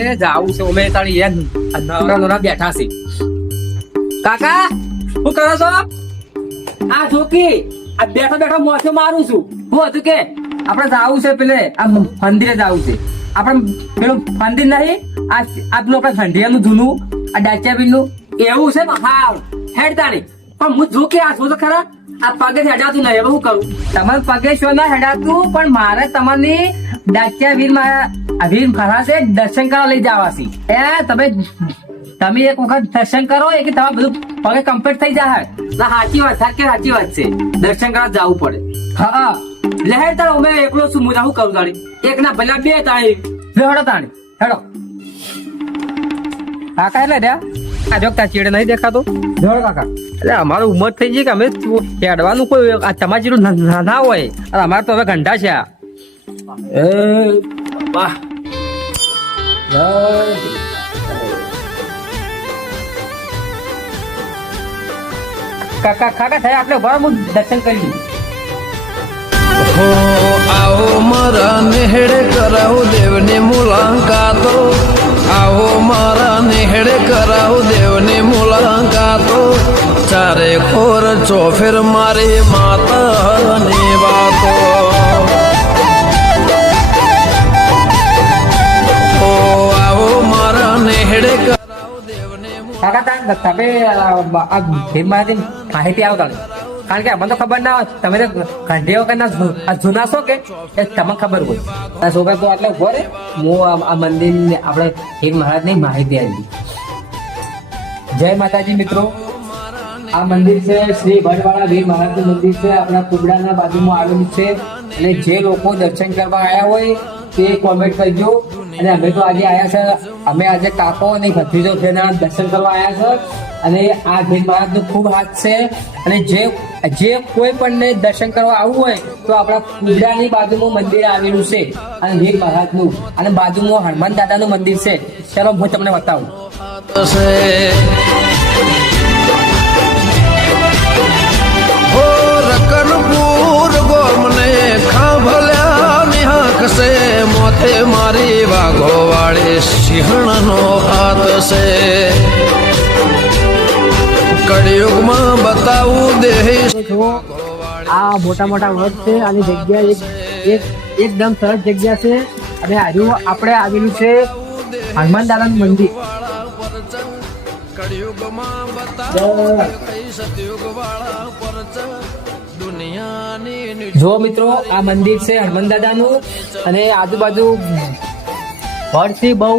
એ જાવું છે અમે તારી યાર નવરા નવરા બેઠા છે. કાકા શું કરો છો? આ જોકી આ બેઠા બેઠા મોસે મારું છું. હું હતું કે આપણે જાવું છે પેલે આ મંદિરે જાવું છે. આપણે પેલું મંદિર નહીં આ પેલું આપણે ખંડિયાનું જૂનું આ ડાચિયાબીન નું એવું છે ને. હા હેડ તારી પણ હું જોકી આ છું તો ખરા આ પગે હેડાતું નહીં. હવે શું કરું? તમારે પગે શું ના હેડાતું પણ મારે તમારી ડાચિયા વીર ખરા છે દર્શન કરવા લઈ જવા છે. તમે એક વખત દર્શન કરો એ કે તમારે બધું પગે કમ્પ્લીટ થઈ જાય. સાચી વાત સાચી વાત છે. દર્શન કરવા જવું પડે. હા લહેર તારો મેં એકલો છું. હું શું કરું તારી એક ના ભલા બે તાણી હેડો તાણી હેડો. કાકા એટલે રહ્યા આ જોગતા ચીડે નહીં દેખાતો. જોડો કાકા એટલે અમારું ઉંમર થઈ ગઈ કે અમે હેડવાનું કોઈ તમારે જેટલું ના હોય. અમારે તો હવે ઘંટા છે. એ વાહ કાકા કાકા થાય આપણે બરાબર દર્શન કરી. હો આવો મારા નેહડે કરાવો દેવની મુલાકાતો. આવો મારા નેહડે કરાવો દેવની મુલાકાતો. ચારે ખોર ચોફેર મારી માતાની વાતો. હો આવો મારા નેહડે કરાવો દેવની કાકા તમે આ ભીમમાંથી માહિતી આવતા કારણ કે અમને તો ખબર ના હોય. તમે તો ઘંટીઓ કે જૂના છો કે તમને ખબર હોય. આ છોકરા તો આટલે ઉભો રે હું આ મંદિર આપણે ભીમ મહારાજની માહિતી આપી. જય માતાજી મિત્રો. આ મંદિર છે શ્રી ભટવાડા ભીમ મહારાજનું મંદિર છે. આપણા કુબડાના બાજુમાં આવેલું છે. અને જે લોકો દર્શન કરવા આવ્યા હોય તે કોમેન્ટ કરજો. અને અમે તો આજે આવ્યા છે. અમે આજે કાકો અને ભત્રીજો થઈને દર્શન કરવા આવ્યા છે. અને આ ભીમ મહારાજનો ખૂબ હાથ છે. અને જે કોઈ પણ દર્શન કરવા આવવું હોય તો આપણા કુબડાની બાજુમાં મંદિર આવેલું છે અને ભીમ મહારાજનું. અને બાજુમાં હનુમાન દાદાનું મંદિર છે. ચાલો હું તમને બતાવું. રકનપુર ગોમને ખાંભલ્યા નિહાક છે. મોતે મારી વાઘો વાળી સિંહણનો હાથ છે. કળિયુગમાં બતાવું દેહ. આ મોટા મોટા વડ છે. આની જગ્યા એકદમ સરસ જગ્યા છે. અને હજુ આપણે આવેલું છે હનુમાન દાદાનું મંદિર. કળિયુગમાં બતાવું સતયુગ વાળા પરચ દુનિયાની. જો મિત્રો આ મંદિર છે હનુમાન દાદાનું. અને આજુબાજુ વડ છે બહુ